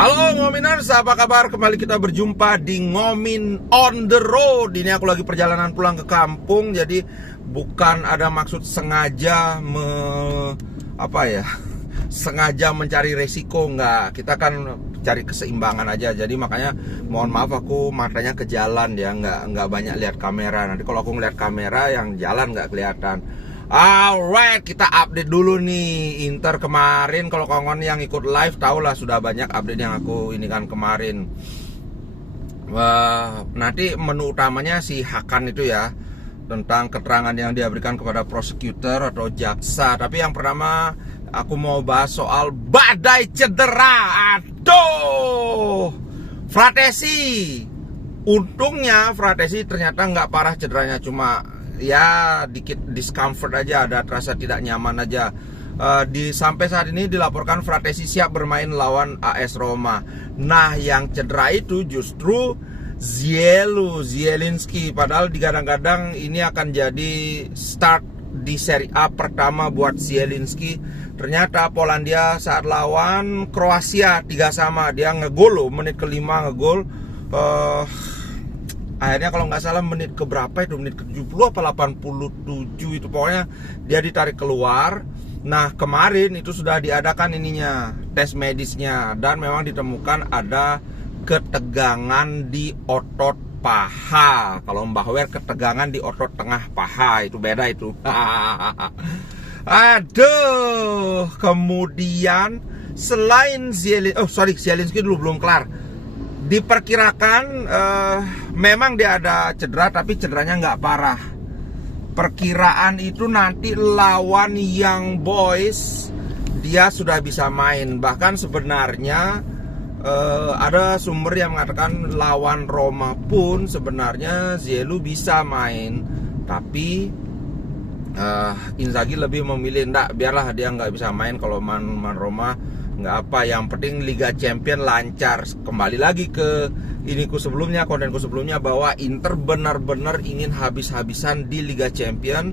Halo Ngominers, apa kabar? Kembali kita berjumpa di Ngomin on the road. Ini aku lagi perjalanan pulang ke kampung. Jadi bukan ada maksud sengaja sengaja mencari resiko, enggak. Kita kan cari keseimbangan aja. Jadi makanya mohon maaf aku matanya ke jalan ya, enggak banyak lihat kamera. Nanti kalau aku ngeliat kamera yang jalan enggak kelihatan. Alright, kita update dulu nih Inter kemarin. Kalau kawan yang ikut live tahu lah sudah banyak update yang aku ini kan kemarin. Nanti menu utamanya si Hakan itu ya, tentang keterangan yang dia berikan kepada prosecutor atau jaksa. Tapi yang pertama aku mau bahas soal badai cedera. Aduh, Fratesi. Untungnya Fratesi ternyata nggak parah cederanya, cuma ya dikit discomfort aja, ada terasa tidak nyaman aja. Sampai saat ini dilaporkan Fratesi siap bermain lawan AS Roma. Nah yang cedera itu justru Zielinski. Padahal digadang-gadang ini akan jadi start di Serie A pertama buat Zielinski. Ternyata Polandia saat lawan Kroasia 3-3 dia ngegol loh, menit ke-5 ngegol. Akhirnya kalau nggak salah menit ke berapa itu, menit ke 70 apa 87 itu, pokoknya dia ditarik keluar. Nah kemarin itu sudah diadakan ininya, tes medisnya, dan memang ditemukan ada ketegangan di otot paha. Kalau Mbah Wer ketegangan di otot tengah paha, itu beda itu. Aduh, kemudian selain Zielinski dulu belum kelar. Diperkirakan memang dia ada cedera, tapi cederanya nggak parah. Perkiraan itu nanti lawan Young Boys dia sudah bisa main. Bahkan sebenarnya ada sumber yang mengatakan lawan Roma pun sebenarnya Zielu bisa main. Tapi Inzaghi lebih memilih enggak, biarlah dia nggak bisa main kalau man Roma. Nggak apa, yang penting Liga Champion lancar. Kembali lagi ke kontenku sebelumnya bahwa Inter benar-benar ingin habis-habisan di Liga Champion,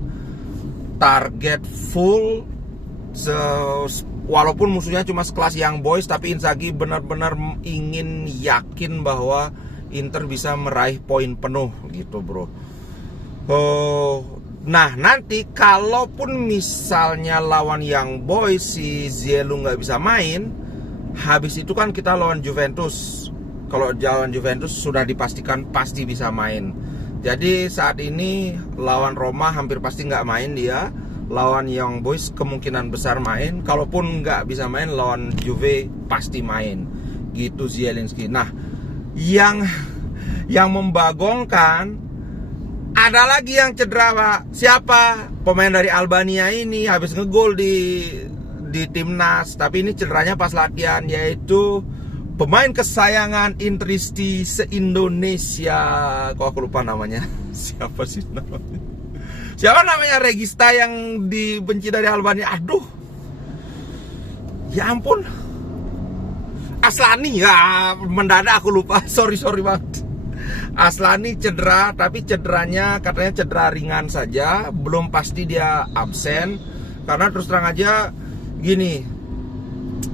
target full. Walaupun musuhnya cuma sekelas Young Boys, tapi Inzaghi benar-benar ingin yakin bahwa Inter bisa meraih poin penuh gitu bro. Nah nanti kalaupun misalnya lawan Young Boys si Zielu nggak bisa main, habis itu kan kita lawan Juventus. Kalau lawan Juventus sudah dipastikan pasti bisa main. Jadi saat ini lawan Roma hampir pasti nggak main dia. Lawan Young Boys kemungkinan besar main. Kalaupun nggak bisa main lawan Juve pasti main. Gitu Zielinski. Nah yang membagongkan, ada lagi yang cedera Pak. Siapa? Pemain dari Albania ini habis ngegol di timnas, tapi ini cederanya pas latihan, yaitu pemain kesayangan Intristi se-Indonesia. Kok aku lupa namanya. Siapa sih namanya? Siapa namanya Regista yang dibenci dari Albania? Aduh. Ya ampun. Aslani ya, mendadak aku lupa. Sorry banget. Aslani cedera, tapi cederanya katanya cedera ringan saja, belum pasti dia absen. Karena terus terang aja gini,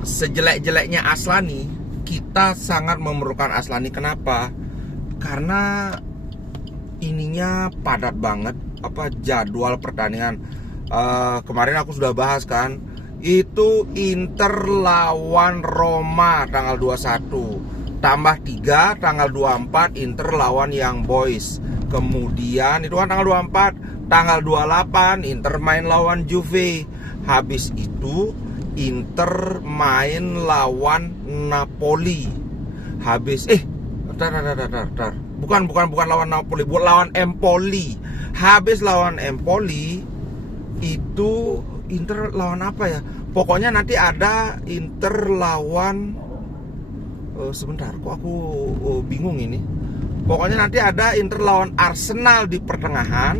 sejelek-jeleknya Aslani, kita sangat memerlukan Aslani. Kenapa? Karena ininya padat banget jadwal pertandingan. Kemarin aku sudah bahas kan, itu Inter lawan Roma tanggal 21, tambah 3 tanggal 24 Inter lawan Young Boys. Kemudian itu kan tanggal 24, tanggal 28 Inter main lawan Juve. Habis itu Inter main lawan Napoli. Habis bukan lawan Napoli, bukan lawan Empoli. Habis lawan Empoli itu Inter lawan apa ya? Pokoknya nanti ada Inter lawan sebentar, kok aku bingung ini. Pokoknya nanti ada Inter lawan Arsenal di pertengahan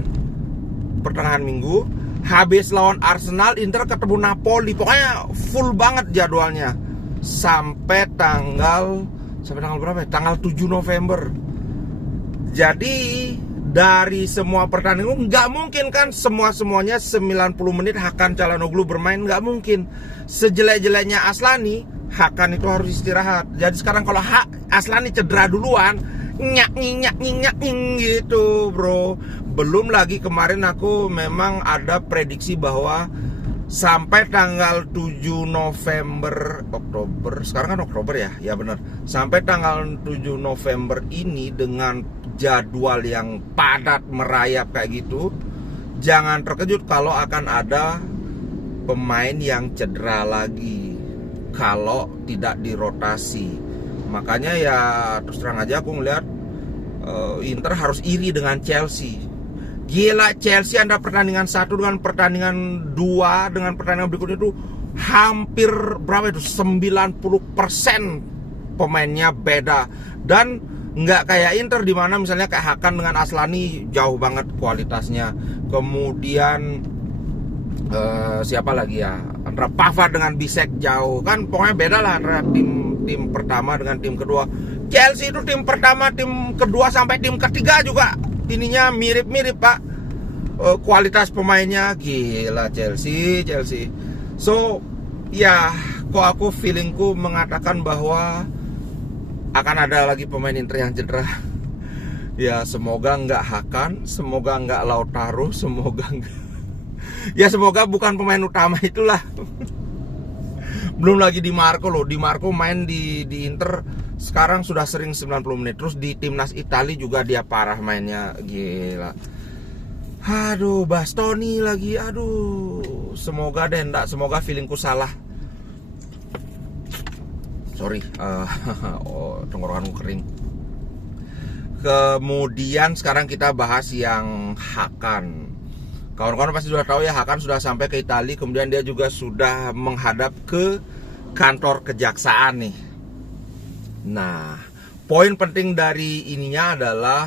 minggu. Habis lawan Arsenal Inter ketemu Napoli. Pokoknya full banget jadwalnya sampai tanggal berapa ya? Tanggal 7 November. Jadi dari semua pertandingan nggak mungkin kan semuanya 90 menit Hakan Calhanoglu bermain, nggak mungkin. Sejelek-jeleknya Aslani Hakan itu harus istirahat. Jadi sekarang kalau Aslani cedera duluan, nyak gitu bro. Belum lagi kemarin aku memang ada prediksi bahwa sampai tanggal 7 November, Oktober, sekarang kan Oktober ya, ya benar. Sampai tanggal 7 November ini dengan jadwal yang padat merayap kayak gitu, jangan terkejut kalau akan ada pemain yang cedera lagi kalau tidak dirotasi. Makanya ya terus terang aja aku ngeliat Inter harus iri dengan Chelsea. Gila, Chelsea ada pertandingan 1 dengan pertandingan 2 dengan pertandingan berikutnya itu hampir berapa itu 90% pemainnya beda. Dan nggak kayak Inter di mana misalnya kayak Hakan dengan Aslani jauh banget kualitasnya. Kemudian siapa lagi ya, antara Pavard dengan Bisek jauh kan, pokoknya beda lah antara tim pertama dengan tim kedua. Chelsea itu tim pertama, tim kedua sampai tim ketiga juga ininya mirip-mirip pak, kualitas pemainnya gila Chelsea. So ya kok aku feelingku mengatakan bahwa akan ada lagi pemain Inter yang cedera. Ya semoga nggak Hakan, semoga nggak Lautaro, semoga nggak ya semoga bukan pemain utama itulah. Belum lagi Di Marco loh. Di Marco main di Inter sekarang sudah sering 90 menit. Terus di timnas Italia juga dia parah mainnya. Gila. Aduh, Bastoni lagi. Aduh. Semoga deh enggak, semoga feelingku salah. Sorry. Tenggorokanku kering. Kemudian sekarang kita bahas yang Hakan. Kawan-kawan pasti sudah tahu ya, Hakan sudah sampai ke Italia. Kemudian dia juga sudah menghadap ke kantor kejaksaan nih. Nah, poin penting dari ininya adalah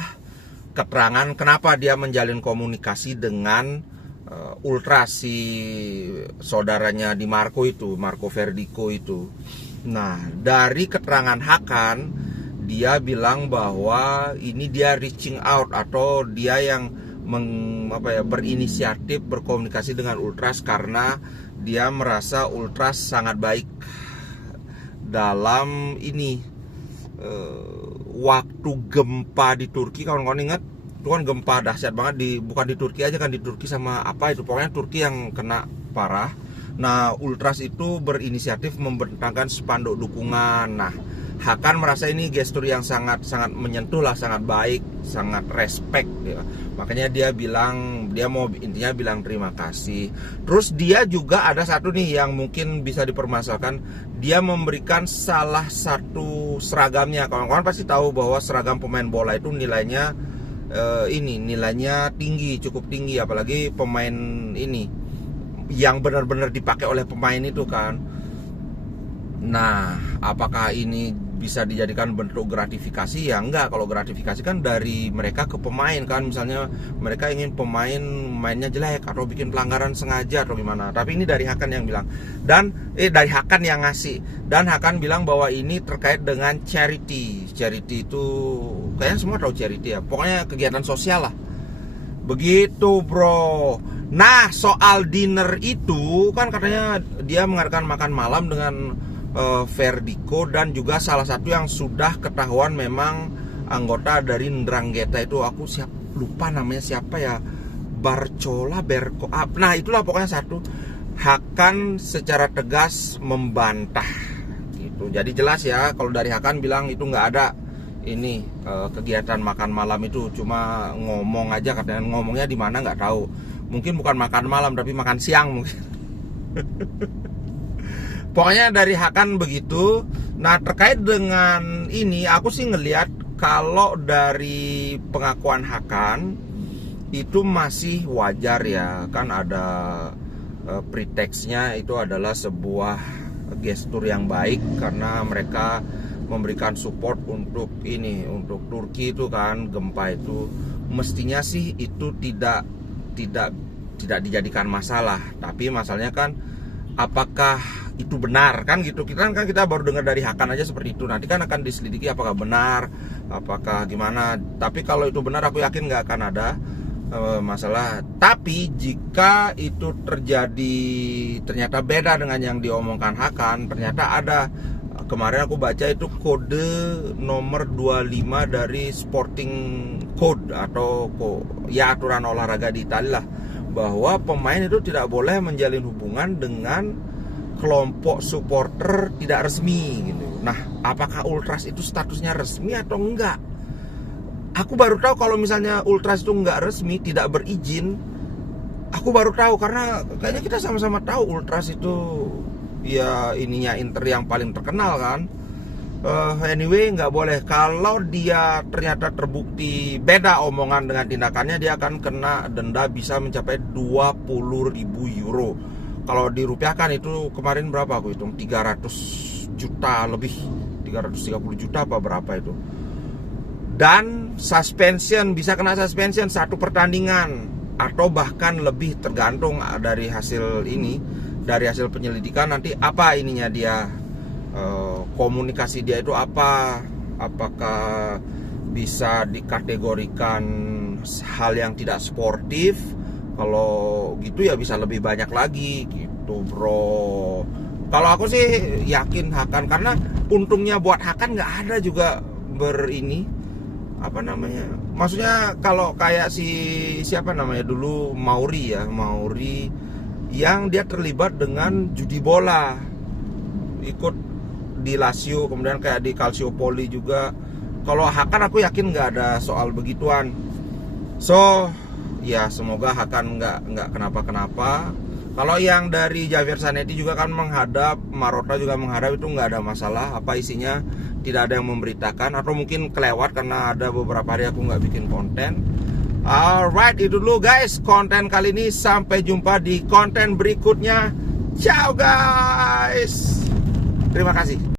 keterangan kenapa dia menjalin komunikasi dengan ultras si saudaranya Di Marco itu, Marco Verdico itu. Nah, dari keterangan Hakan, dia bilang bahwa ini dia reaching out atau dia yang berinisiatif berkomunikasi dengan ultras karena dia merasa ultras sangat baik dalam ini waktu gempa di Turki. Kawan-kawan ingat itu kan gempa dahsyat banget bukan di Turki aja kan, di Turki sama apa itu, pokoknya Turki yang kena parah. Nah, ultras itu berinisiatif membentangkan spanduk dukungan. Nah, Hakan merasa ini gestur yang sangat menyentuh lah, sangat baik, sangat respect ya. Makanya dia bilang, dia mau intinya bilang terima kasih. Terus dia juga ada satu nih yang mungkin bisa dipermasalahkan. Dia memberikan salah satu seragamnya. Kawan-kawan pasti tahu bahwa seragam pemain bola itu nilainya nilainya tinggi, cukup tinggi, apalagi pemain ini yang benar-benar dipakai oleh pemain itu kan. Nah, apakah ini bisa dijadikan bentuk gratifikasi? Ya enggak, kalau gratifikasi kan dari mereka ke pemain kan. Misalnya mereka ingin pemain mainnya jelek atau bikin pelanggaran sengaja atau gimana. Tapi ini dari Hakan yang bilang. Dan dari Hakan yang ngasih. Dan Hakan bilang bahwa ini terkait dengan charity. Charity itu kayaknya semua tahu charity ya. Pokoknya kegiatan sosial lah. Begitu bro. Nah, soal dinner itu kan katanya dia mengadakan makan malam dengan Verdico dan juga salah satu yang sudah ketahuan memang anggota dari Ndrangheta itu, aku lupa namanya siapa ya, Barcola, Berko, nah itulah pokoknya satu. Hakan secara tegas membantah gitu. Jadi jelas ya kalau dari Hakan bilang itu nggak ada ini kegiatan makan malam itu, cuma ngomong aja katanya. Ngomongnya di mana nggak tahu, mungkin bukan makan malam tapi makan siang mungkin. Pokoknya dari Hakan begitu. Nah, terkait dengan ini aku sih ngelihat kalau dari pengakuan Hakan itu masih wajar ya. Kan ada pretextnya itu adalah sebuah gestur yang baik karena mereka memberikan support untuk ini, untuk Turki itu kan, gempa itu. Mestinya sih itu tidak dijadikan masalah. Tapi masalahnya kan apakah itu benar kan gitu. Kita baru dengar dari Hakan aja seperti itu. Nanti kan akan diselidiki apakah benar, apakah gimana. Tapi kalau itu benar aku yakin nggak akan ada masalah. Tapi jika itu terjadi ternyata beda dengan yang diomongkan Hakan, ternyata ada kemarin aku baca itu kode nomor 25 dari Sporting Code atau ya aturan olahraga di Italia lah, bahwa pemain itu tidak boleh menjalin hubungan dengan kelompok supporter tidak resmi gitu. Nah, apakah ultras itu statusnya resmi atau enggak? Aku baru tahu kalau misalnya ultras itu enggak resmi, tidak berizin. Aku baru tahu karena kayaknya kita sama-sama tahu ultras itu ya ininya Inter yang paling terkenal kan. Anyway, nggak boleh. Kalau dia ternyata terbukti beda omongan dengan tindakannya, dia akan kena denda bisa mencapai 20.000 euro. Kalau dirupiahkan itu kemarin berapa aku hitung, 300 juta lebih, 330 juta apa berapa itu. Dan suspension, bisa kena suspension 1 pertandingan atau bahkan lebih, tergantung dari hasil ini, dari hasil penyelidikan nanti apa ininya dia, komunikasi dia itu apa, apakah bisa dikategorikan hal yang tidak sportif. Kalau gitu ya bisa lebih banyak lagi gitu bro. Kalau aku sih yakin Hakan, karena untungnya buat Hakan nggak ada juga berini apa namanya, maksudnya kalau kayak siapa namanya dulu, Mauri yang dia terlibat dengan judi bola, ikut di Lazio, kemudian kayak di Calciopoli juga. Kalau Hakan aku yakin nggak ada soal begituan. So ya semoga Hakan nggak kenapa-kenapa. Kalau yang dari Javier Zanetti juga kan menghadap, Marotta juga menghadap, itu nggak ada masalah. Apa isinya tidak ada yang memberitakan, atau mungkin kelewat karena ada beberapa hari aku nggak bikin konten. Alright, itu dulu guys konten kali ini. Sampai jumpa di konten berikutnya. Ciao guys. Terima kasih.